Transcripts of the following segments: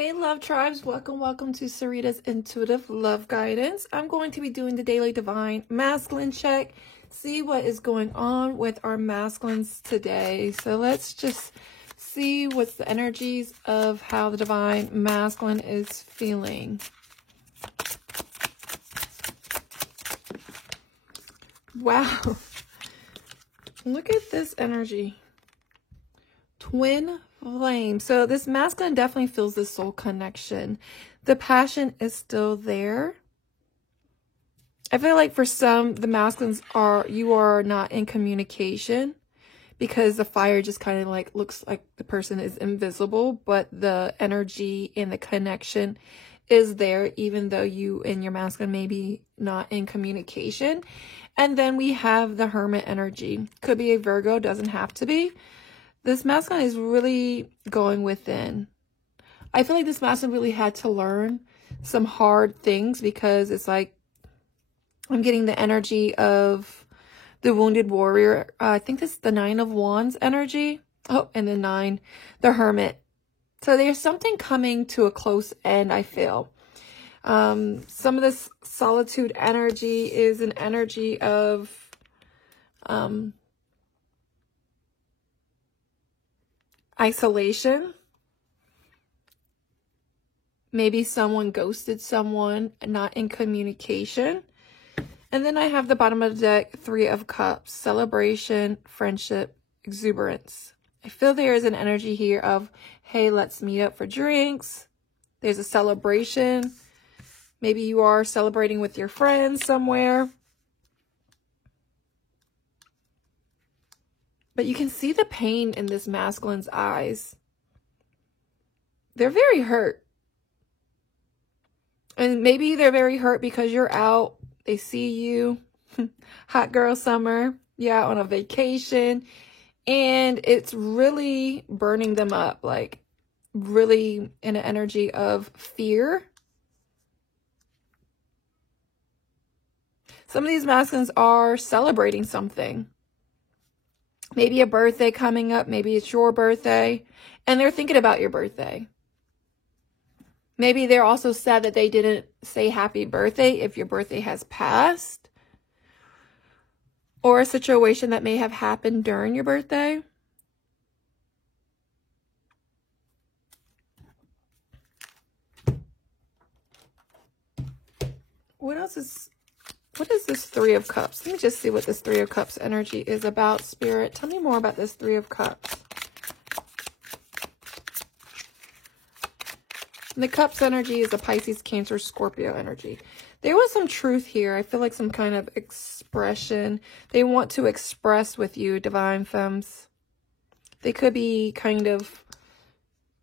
Hey love tribes, welcome to Sarita's Intuitive Love Guidance. I'm going to be doing the daily divine masculine check, see what is going on with our masculines today. So let's just see what's the energies of how the divine masculine is feeling. Wow, look at this energy. Twin flame. So this masculine definitely feels the soul connection. The passion is still there. I feel like for some, the masculines you are not in communication because the fire just kind of like looks like the person is invisible, but the energy and the connection is there even though you and your masculine may be not in communication. And then we have the hermit energy. Could be a Virgo, doesn't have to be. This masculine is really going within. I feel like this masculine really had to learn some hard things because it's like I'm getting the energy of the wounded warrior. I think this is the 9 of Wands energy. Oh, and the 9, the hermit. So there's something coming to a close end, I feel. Some of this solitude energy is an energy of isolation. Maybe someone ghosted someone, not in communication. And then I have the bottom of the deck, 3 of Cups, celebration, friendship, exuberance. I feel there is an energy here of, hey, let's meet up for drinks. There's a celebration. Maybe you are celebrating with your friends somewhere. But you can see the pain in this masculine's eyes. They're very hurt. And maybe they're very hurt because you're out. They see you. Hot girl summer. Yeah, on a vacation. And it's really burning them up. Like, really in an energy of fear. Some of these masculines are celebrating something. Maybe a birthday coming up. Maybe it's your birthday. And they're thinking about your birthday. Maybe they're also sad that they didn't say happy birthday if your birthday has passed. Or a situation that may have happened during your birthday. What is this 3 of Cups? Let me just see what this 3 of Cups energy is about, Spirit. Tell me more about this 3 of Cups. And the Cups energy is a Pisces, Cancer, Scorpio energy. There was some truth here. I feel like some kind of expression. They want to express with you, Divine Femmes. They could be kind of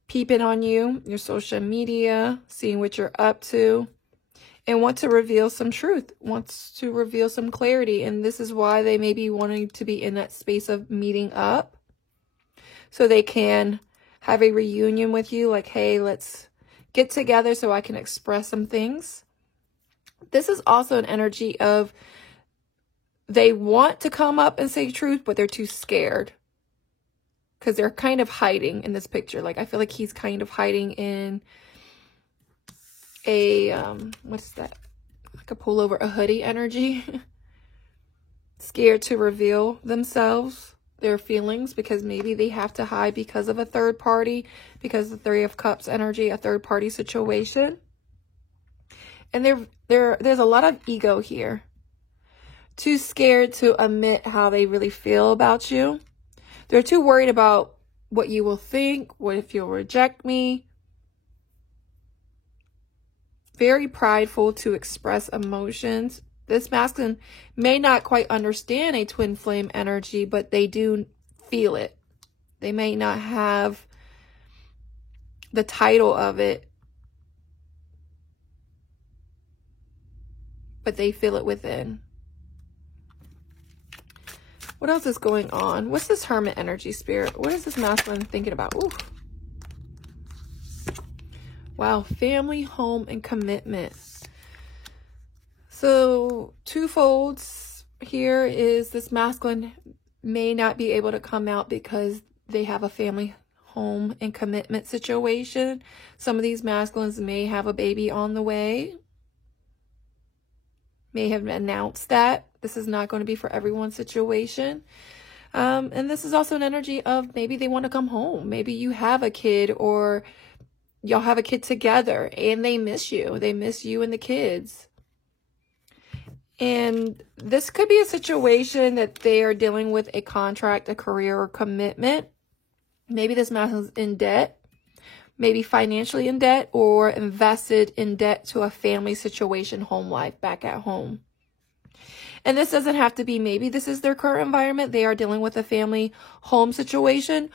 peeping on you, your social media, seeing what you're up to. And want to reveal some truth, wants to reveal some clarity. And this is why they may be wanting to be in that space of meeting up. So they can have a reunion with you. Like, hey, let's get together so I can express some things. This is also an energy of they want to come up and say truth, but they're too scared. Because they're kind of hiding in this picture. Like, I feel like he's kind of hiding in a what's that, like a pullover, a hoodie energy. Scared to reveal themselves, their feelings, because maybe they have to hide because of a third party, because the 3 of Cups energy, a third party situation. And there's a lot of ego here. Too scared to admit how they really feel about you. They're too worried about what you will think, what if you'll reject me. Very prideful to express emotions. This masculine may not quite understand a twin flame energy, but they do feel it. They may not have the title of it, but they feel it within. What else is going on? What's this hermit energy, Spirit? What is this masculine thinking about? Ooh. Wow, family, home, and commitment. So, twofolds here is this masculine may not be able to come out because they have a family, home and commitment situation. Some of these masculines may have a baby on the way, may have announced that. This is not going to be for everyone's situation. And this is also an energy of maybe they want to come home. Maybe you have a kid, or y'all have a kid together and they miss you. They miss you and the kids. And this could be a situation that they are dealing with a contract, a career, or commitment. Maybe this masculine is in debt, maybe financially in debt, or invested in debt to a family situation, home life, back at home. And this doesn't have to be, maybe this is their current environment. They are dealing with a family home situation,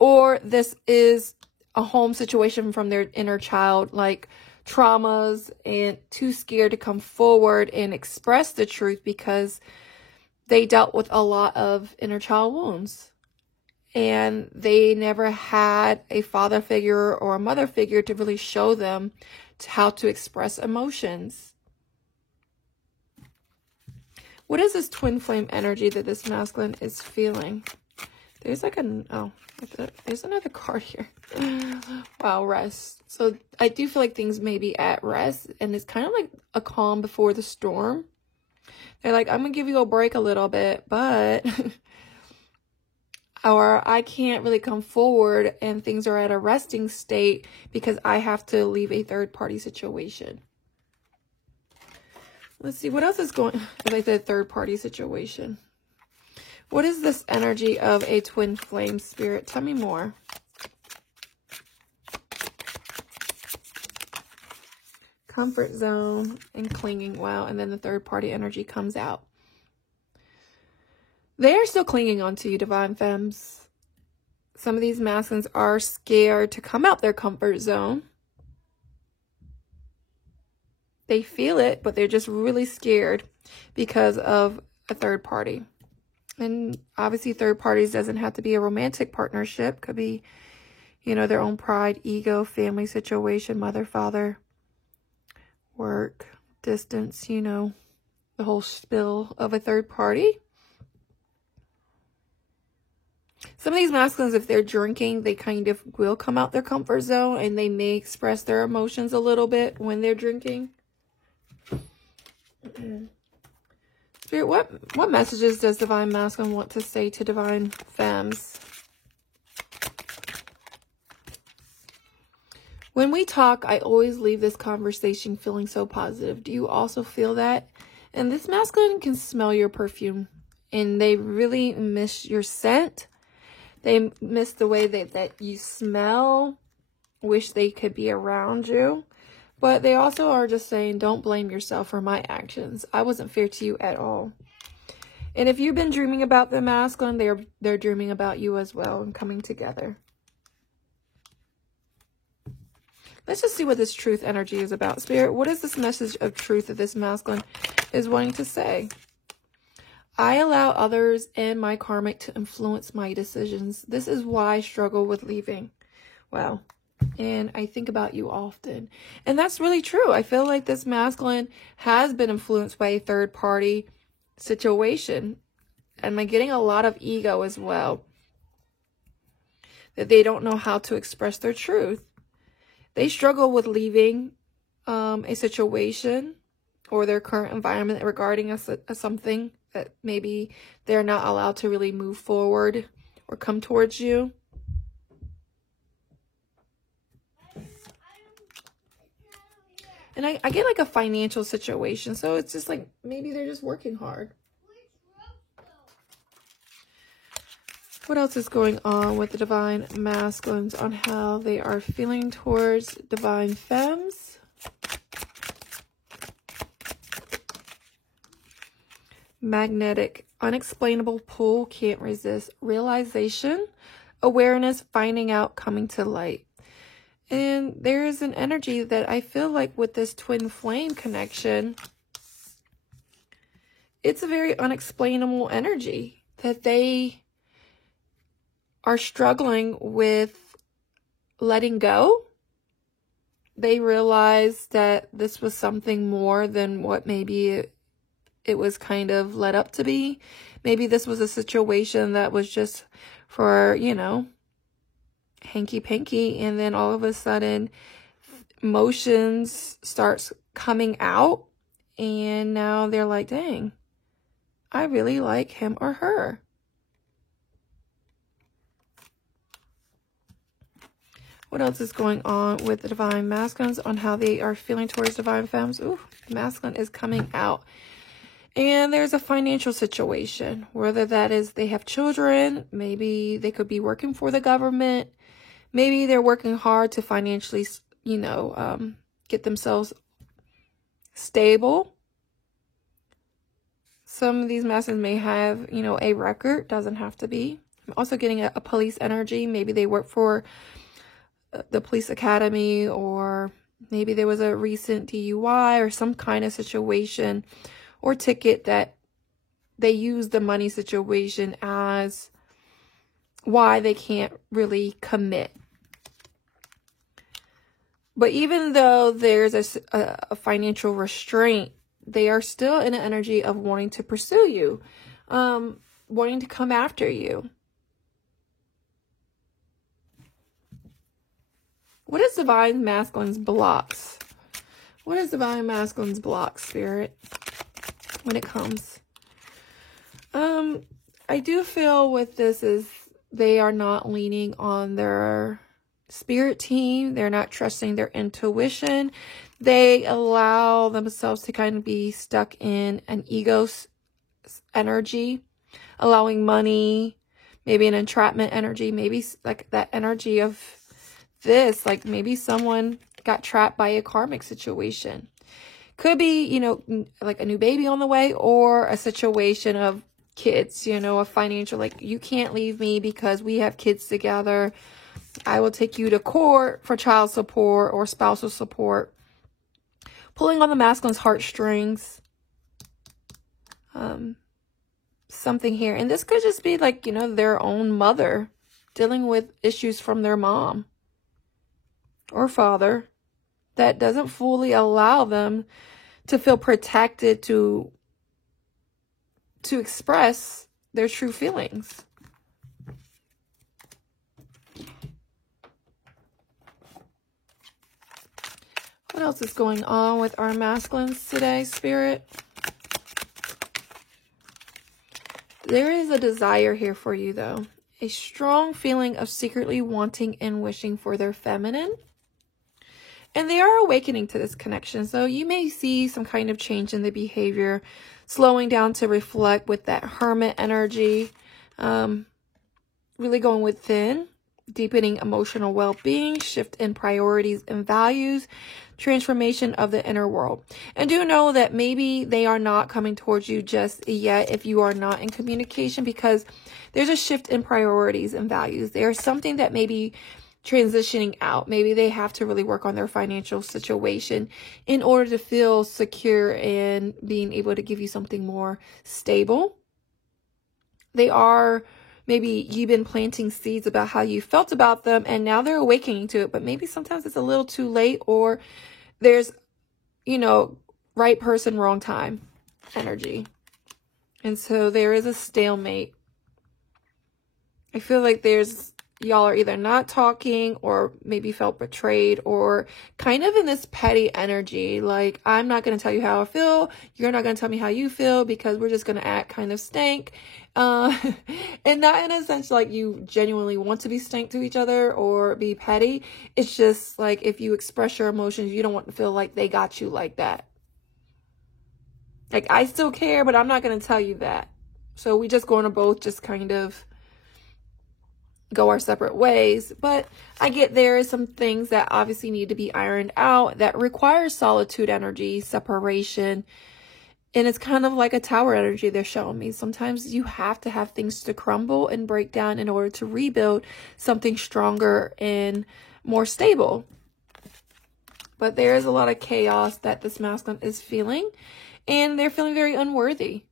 or this is a home situation from their inner child, like traumas, and too scared to come forward and express the truth because they dealt with a lot of inner child wounds. And they never had a father figure or a mother figure to really show them how to express emotions. What is this twin flame energy that this masculine is feeling? There's like there's another card here. Wow, rest. So I do feel like things may be at rest, and it's kind of like a calm before the storm. They're like, I'm going to give you a break a little bit, but or I can't really come forward and things are at a resting state because I have to leave a third party situation. Let's see, what else is going like the third party situation? What is this energy of a twin flame, Spirit? Tell me more. Comfort zone and clinging. Wow. And then the third party energy comes out. They are still clinging onto you, Divine Femmes. Some of these masculines are scared to come out their comfort zone. They feel it, but they're just really scared because of a third party. And obviously third parties doesn't have to be a romantic partnership. Could be, you know, their own pride, ego, family situation, mother, father, work, distance, you know, the whole spill of a third party. Some of these masculines, if they're drinking, they kind of will come out their comfort zone and they may express their emotions a little bit when they're drinking. Spirit, what messages does Divine Masculine want to say to Divine Femmes? When we talk, I always leave this conversation feeling so positive. Do you also feel that? And this masculine can smell your perfume, and they really miss your scent. They miss the way that you smell, wish they could be around you. But they also are just saying, don't blame yourself for my actions. I wasn't fair to you at all. And if you've been dreaming about the masculine, they're dreaming about you as well and coming together. Let's just see what this truth energy is about. Spirit, what is this message of truth that this masculine is wanting to say? I allow others and my karmic to influence my decisions. This is why I struggle with leaving. Wow. And I think about you often. And that's really true. I feel like this masculine has been influenced by a third party situation. And I'm getting a lot of ego as well. That they don't know how to express their truth. They struggle with leaving a situation or their current environment regarding something that maybe they're not allowed to really move forward or come towards you. And I get like a financial situation. So it's just like, maybe they're just working hard. What else is going on with the Divine Masculines on how they are feeling towards Divine Femmes? Magnetic, unexplainable pull, can't resist. Realization, awareness, finding out, coming to light. And there is an energy that I feel like with this twin flame connection, it's a very unexplainable energy that they are struggling with letting go. They realize that this was something more than what maybe it was kind of led up to be. Maybe this was a situation that was just for, you know, hanky-panky, and then all of a sudden emotions starts coming out, and now they're like, dang, I really like him or her. What else is going on with the Divine Masculines on how they are feeling towards Divine Femmes? Ooh, Masculine is coming out. And there's a financial situation, whether that is they have children, maybe they could be working for the government, maybe they're working hard to financially, you know, get themselves stable. Some of these masculines may have, you know, a record, doesn't have to be. I'm also getting a police energy. Maybe they work for the police academy, or maybe there was a recent DUI or some kind of situation or ticket that they use the money situation as why they can't really commit. But even though there's a financial restraint, they are still in an energy of wanting to pursue you, wanting to come after you. What is Divine Masculine's blocks? What is Divine Masculine's blocks, Spirit, when it comes? I do feel with this is they are not leaning on their spirit team. They're not trusting their intuition. They allow themselves to kind of be stuck in an ego energy, allowing money, maybe an entrapment energy, maybe like that energy of this, like maybe someone got trapped by a karmic situation. Could be, you know, like a new baby on the way, or a situation of kids, you know, a financial, like, you can't leave me because we have kids together. I will take you to court for child support or spousal support. Pulling on the masculine's heartstrings. Something here. And this could just be like, you know, their own mother dealing with issues from their mom or father that doesn't fully allow them to feel protected to express their true feelings. What else is going on with our masculines today, Spirit? There is a desire here for you, though. A strong feeling of secretly wanting and wishing for their feminine. And they are awakening to this connection. So you may see some kind of change in the behavior, slowing down to reflect with that hermit energy, really going within, deepening emotional well-being, shift in priorities and values, transformation of the inner world. And do know that maybe they are not coming towards you just yet if you are not in communication, because there's a shift in priorities and values. There's something that may be transitioning out. Maybe they have to really work on their financial situation in order to feel secure and being able to give you something more stable. They are, maybe you've been planting seeds about how you felt about them, and now they're awakening to it. But maybe sometimes it's a little too late, or there's, you know, right person, wrong time energy. And so there is a stalemate. I feel like y'all are either not talking, or maybe felt betrayed, or kind of in this petty energy. Like, I'm not going to tell you how I feel. You're not going to tell me how you feel, because we're just going to act kind of stank. And not in a sense like you genuinely want to be stank to each other or be petty. It's just like, if you express your emotions, you don't want to feel like they got you like that. Like, I still care, but I'm not going to tell you that. So we just going to both just kind of go our separate ways. But I get there is some things that obviously need to be ironed out that require solitude energy, separation. And it's kind of like a tower energy they're showing me. Sometimes you have to have things to crumble and break down in order to rebuild something stronger and more stable. But there is a lot of chaos that this masculine is feeling, and they're feeling very unworthy.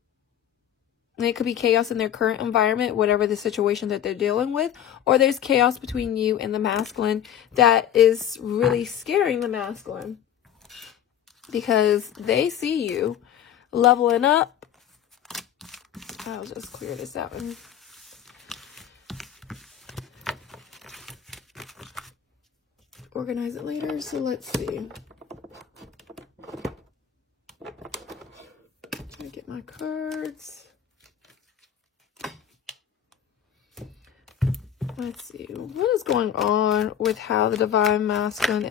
And it could be chaos in their current environment, whatever the situation that they're dealing with, or there's chaos between you and the masculine that is really scaring the masculine, because they see you leveling up. I'll just clear this out. organize it later. So let's see. Let me get my cards. Let's see. What is going on with how the Divine Masculine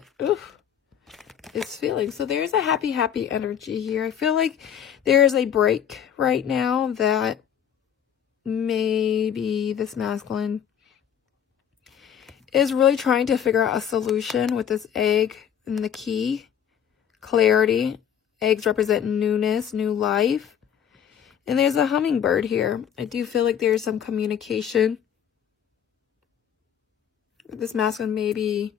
is feeling? So there's a happy energy here. I feel like there is a break right now that maybe this masculine is really trying to figure out a solution with this egg and the key. Clarity. Eggs represent newness, new life. And there's a hummingbird here. I do feel like there's some communication. This masculine may be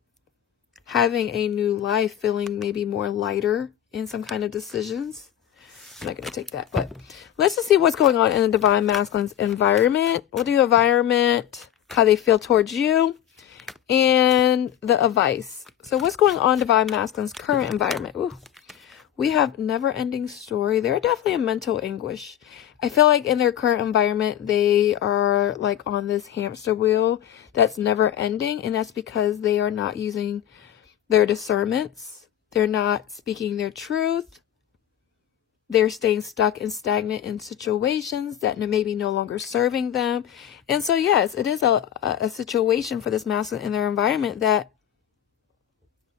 having a new life, feeling maybe more lighter in some kind of decisions. I'm not going to take that, but let's just see what's going on in the Divine Masculine's environment. We'll do environment, how they feel towards you, and the advice. So what's going on in Divine Masculine's current environment? Ooh. We have never-ending story. They're definitely in mental anguish. I feel like in their current environment, they are like on this hamster wheel that's never ending. And that's because they are not using their discernments. They're not speaking their truth. They're staying stuck and stagnant in situations that maybe no longer serving them. And so, yes, it is a situation for this masculine in their environment that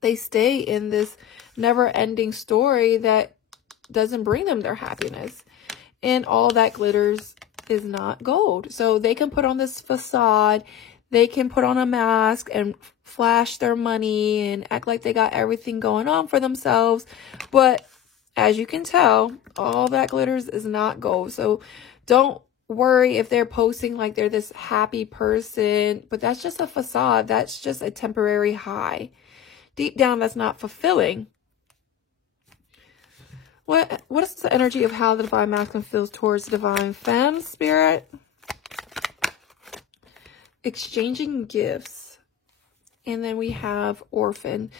they stay in this never-ending story that doesn't bring them their happiness. And all that glitters is not gold. So they can put on this facade. They can put on a mask and flash their money and act like they got everything going on for themselves. But as you can tell, all that glitters is not gold. So don't worry if they're posting like they're this happy person. But that's just a facade. That's just a temporary high. Deep down, that's not fulfilling. What is the energy of how the Divine Masculine feels towards the Divine Femme Spirit? Exchanging gifts. And then we have Orphan.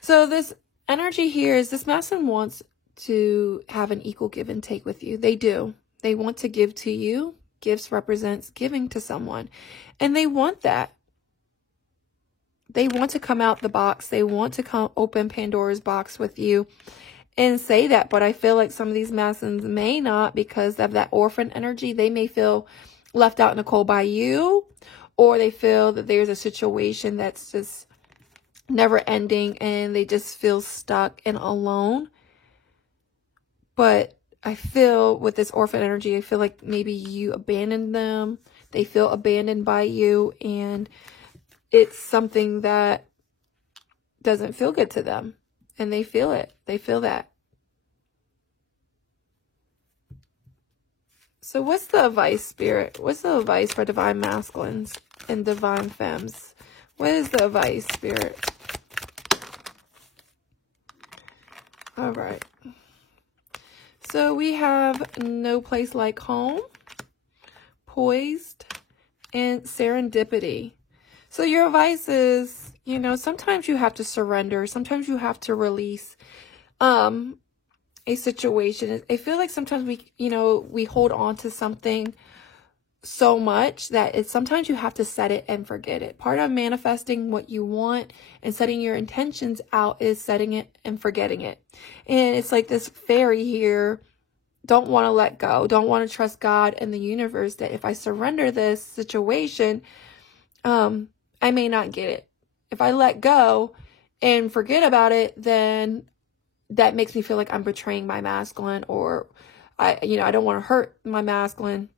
So this energy here is this masculine wants to have an equal give and take with you. They do. They want to give to you. Gifts represents giving to someone. And they want that. They want to come out the box. They want to come open Pandora's box with you and say that. But I feel like some of these masculines may not, because of that orphan energy. They may feel left out in the cold by you, or they feel that there's a situation that's just never ending and they just feel stuck and alone. But I feel with this orphan energy, I feel like maybe you abandoned them. They feel abandoned by you, and it's something that doesn't feel good to them. And they feel it. They feel that. So what's the advice, Spirit? What's the advice for Divine Masculines and Divine Femmes? What is the advice, Spirit? All right. So we have No Place Like Home, Poised, and Serendipity. So your advice is, you know, sometimes you have to surrender. Sometimes you have to release a situation. I feel like sometimes we hold on to something so much that it's sometimes you have to set it and forget it. Part of manifesting what you want and setting your intentions out is setting it and forgetting it. And it's like this fairy here. Don't want to let go. Don't want to trust God and the universe that if I surrender this situation, I may not get it. If I let go and forget about it, then that makes me feel like I'm betraying my masculine, or I don't want to hurt my masculine.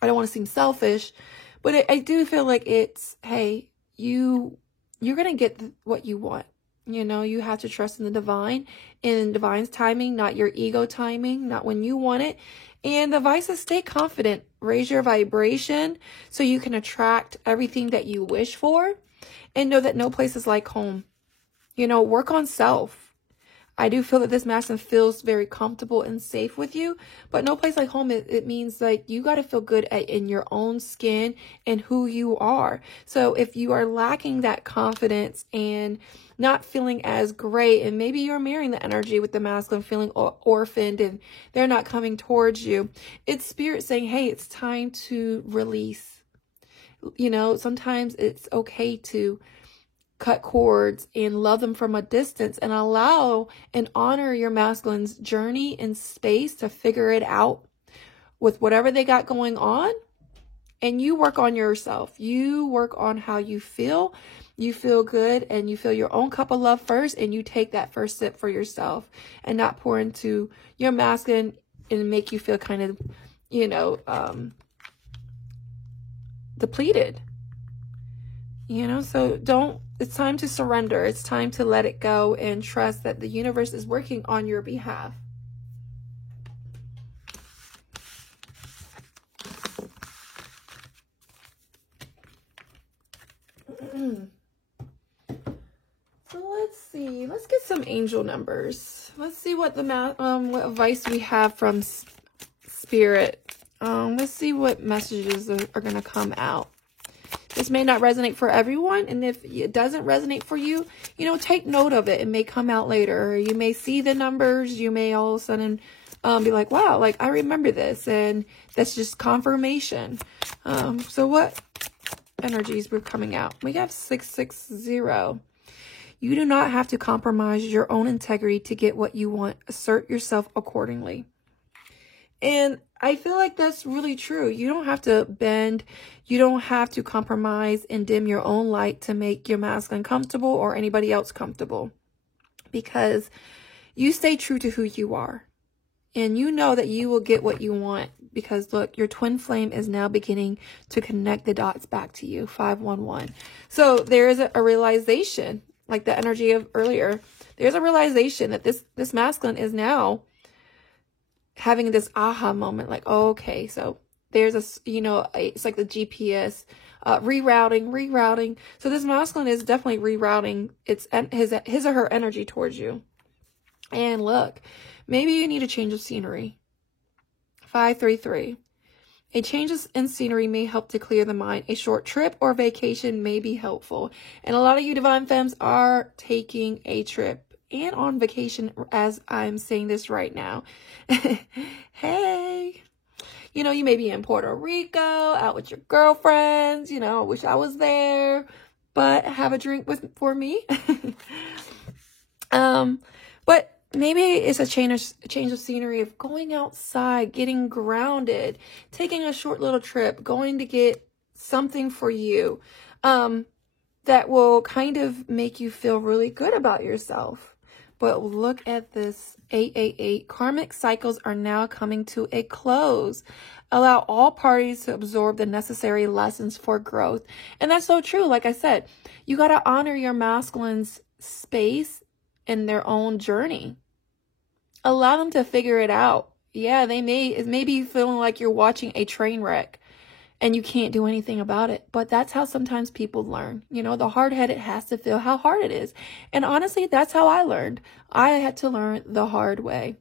I don't want to seem selfish, but I do feel like it's, hey, you're going to get what you want. You know, you have to trust in the divine, in divine's timing, not your ego timing, not when you want it. And the advice is stay confident, raise your vibration so you can attract everything that you wish for, and know that no place is like home. You know, work on self. I do feel that this masculine feels very comfortable and safe with you, but no place like home, it means like you got to feel good in your own skin and who you are. So if you are lacking that confidence and not feeling as great, and maybe you're mirroring the energy with the masculine feeling orphaned and they're not coming towards you, it's spirit saying, hey, it's time to release. You know, sometimes it's okay to cut cords and love them from a distance and allow and honor your masculine's journey in space to figure it out with whatever they got going on. And you work on yourself. You work on how you feel. You feel good and you feel your own cup of love first, and you take that first sip for yourself and not pour into your masculine and make you feel kind of, you know, depleted. You know, so it's time to surrender. It's time to let it go and trust that the universe is working on your behalf. So let's see. Let's get some angel numbers. Let's see what what advice we have from Spirit. Let's see what messages are going to come out. This may not resonate for everyone, and if it doesn't resonate for you, you know, take note of it. It may come out later. You may see the numbers. You may all of a sudden be like, wow, like I remember this, and that's just confirmation. So what energies were coming out? We have 660. You do not have to compromise your own integrity to get what you want. Assert yourself accordingly. And I feel like that's really true. You don't have to bend. You don't have to compromise and dim your own light to make your masculine comfortable or anybody else comfortable. Because you stay true to who you are. And you know that you will get what you want. Because look, your twin flame is now beginning to connect the dots back to you. 511. So there is a realization, like the energy of earlier. There's a realization that this masculine is now having this aha moment, like, oh, okay, so there's a, you know, it's like the GPS, rerouting. So this masculine is definitely rerouting his or her energy towards you. And look, maybe you need a change of scenery. 533. A change in scenery may help to clear the mind. A short trip or vacation may be helpful. And a lot of you divine femmes are taking a trip and on vacation as I'm saying this right now. Hey, you know, you may be in Puerto Rico, out with your girlfriends, you know, wish I was there, but have a drink for me. But maybe it's a change of scenery of going outside, getting grounded, taking a short little trip, going to get something for you, that will kind of make you feel really good about yourself. But look at this 888. Karmic cycles are now coming to a close. Allow all parties to absorb the necessary lessons for growth. And that's so true. Like I said, you got to honor your masculine's space in their own journey. Allow them to figure it out. Yeah, it may be feeling like you're watching a train wreck and you can't do anything about it. But that's how sometimes people learn. You know, the hard-headed has to feel how hard it is. And honestly, that's how I learned. I had to learn the hard way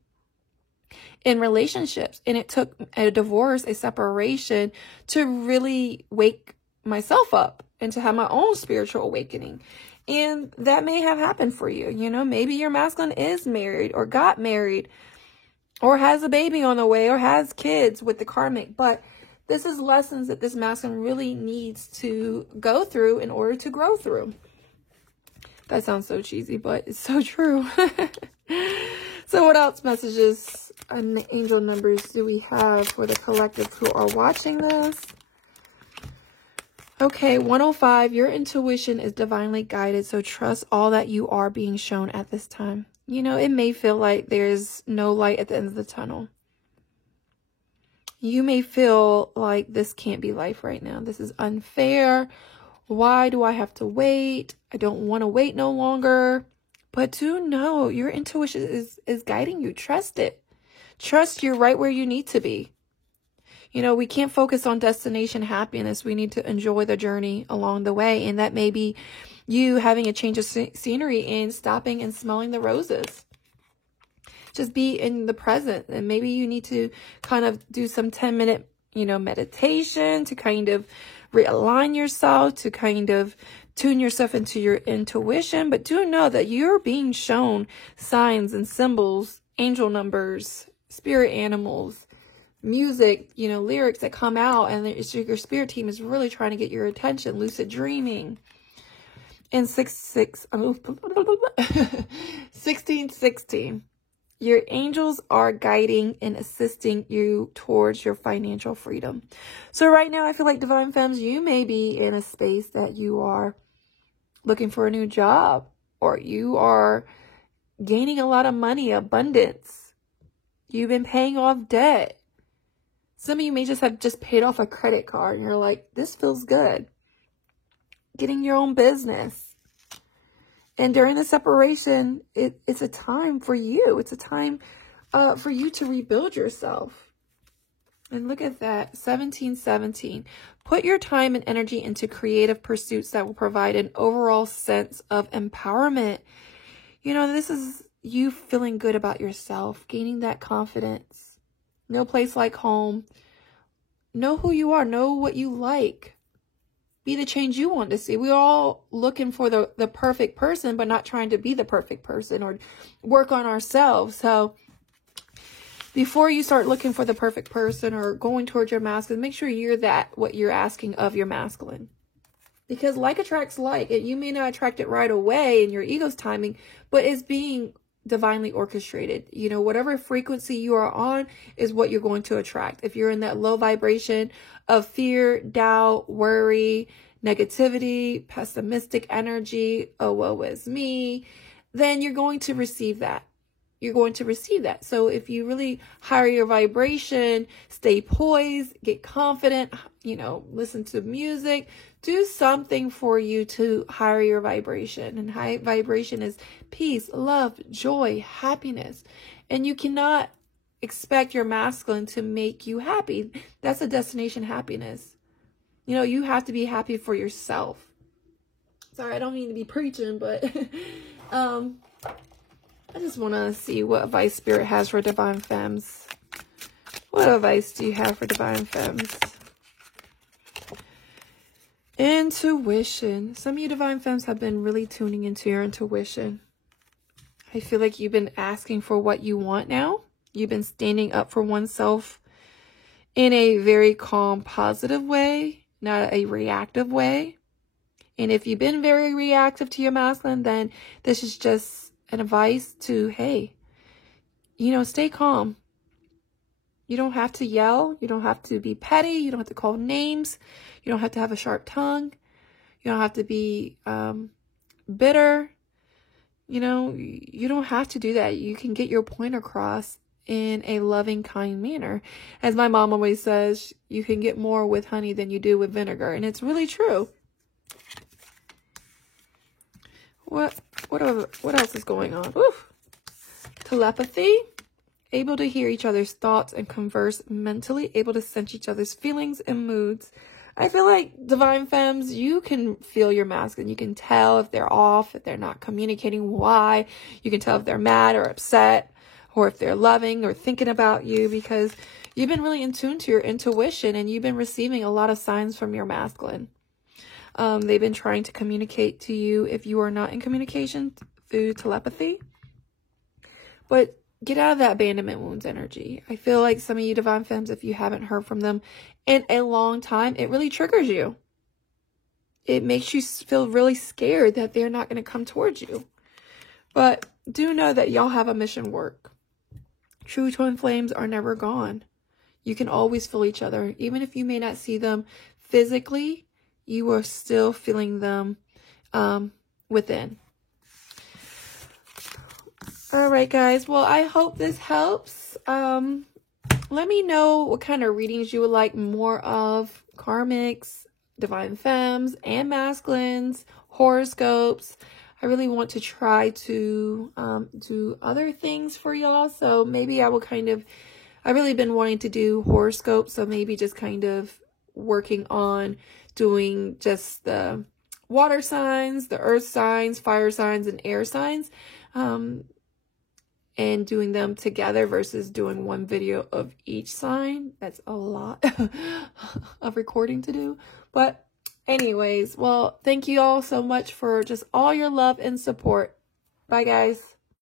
in relationships. And it took a divorce, a separation, to really wake myself up and to have my own spiritual awakening. And that may have happened for you. You know, maybe your masculine is married or got married or has a baby on the way or has kids with the karmic. But this is lessons that this masculine really needs to go through in order to grow through. That sounds so cheesy, but it's so true. So what else messages and angel numbers do we have for the collective who are watching this? Okay, 105, your intuition is divinely guided, so trust all that you are being shown at this time. You know, it may feel like there's no light at the end of the tunnel. You may feel like this can't be life right now. This is unfair. Why do I have to wait? I don't want to wait no longer. But do know your intuition is guiding you. Trust it. Trust you're right where you need to be. You know, we can't focus on destination happiness. We need to enjoy the journey along the way. And that may be you having a change of scenery and stopping and smelling the roses. Just be in the present. And maybe you need to kind of do some 10-minute, you know, meditation to kind of realign yourself, to kind of tune yourself into your intuition. But do know that you're being shown signs and symbols, angel numbers, spirit animals, music, you know, lyrics that come out, and your spirit team is really trying to get your attention. Lucid dreaming. And 1616. Your angels are guiding and assisting you towards your financial freedom. So right now, I feel like Divine Femmes, you may be in a space that you are looking for a new job, or you are gaining a lot of money, abundance. You've been paying off debt. Some of you may just have paid off a credit card and you're like, this feels good. Getting your own business. And during the separation, it's a time for you. It's a time for you to rebuild yourself. And look at that, 1717. Put your time and energy into creative pursuits that will provide an overall sense of empowerment. You know, this is you feeling good about yourself, gaining that confidence. No place like home. Know who you are. Know what you like. Be the change you want to see. We're all looking for the perfect person, but not trying to be the perfect person or work on ourselves. So before you start looking for the perfect person or going towards your masculine, make sure you're what you're asking of your masculine. Because like attracts like. You may not attract it right away in your ego's timing, but it's being divinely orchestrated. You know, whatever frequency you are on is what you're going to attract. If you're in that low vibration of fear, doubt, worry, negativity, pessimistic energy, oh, woe is me, then you're going to receive that. You're going to receive that. So if you really higher your vibration, stay poised, get confident, you know, listen to music, do something for you to higher your vibration. And high vibration is peace, love, joy, happiness. And you cannot expect your masculine to make you happy. That's a destination happiness. You know, you have to be happy for yourself. Sorry, I don't mean to be preaching, but I just want to see what advice Spirit has for Divine Femmes. What advice do you have for Divine Femmes? Intuition. Some of you Divine Femmes have been really tuning into your intuition. I feel like you've been asking for what you want now. You've been standing up for oneself in a very calm, positive way, not a reactive way. And if you've been very reactive to your masculine, then this is just an advice to, hey, you know, stay calm. You don't have to yell. You don't have to be petty. You don't have to call names. You don't have to have a sharp tongue. You don't have to be bitter. You know, you don't have to do that. You can get your point across in a loving, kind manner. As my mom always says, you can get more with honey than you do with vinegar. And it's really true. What else is going on? Oof. Telepathy. Able to hear each other's thoughts and converse mentally. Able to sense each other's feelings and moods. I feel like Divine Femmes, you can feel your masculine. You can tell if they're off, if they're not communicating why. You can tell if they're mad or upset, or if they're loving or thinking about you, because you've been really in tune to your intuition and you've been receiving a lot of signs from your masculine. They've been trying to communicate to you if you are not in communication through telepathy. But get out of that abandonment wounds energy. I feel like some of you Divine Femmes, if you haven't heard from them in a long time, it really triggers you. It makes you feel really scared that they're not going to come towards you. But do know that y'all have a mission work. True twin flames are never gone. You can always feel each other. Even if you may not see them physically, you are still feeling them within. All right, guys. Well, I hope this helps. Let me know what kind of readings you would like more of. Karmics, Divine Femmes, and masculines, horoscopes. I really want to try to do other things for y'all. So maybe I will I've really been wanting to do horoscopes. So maybe just kind of working on doing just the water signs, the earth signs, fire signs, and air signs. And doing them together versus doing one video of each sign. That's a lot of recording to do. But anyways, well, thank you all so much for just all your love and support. Bye, guys.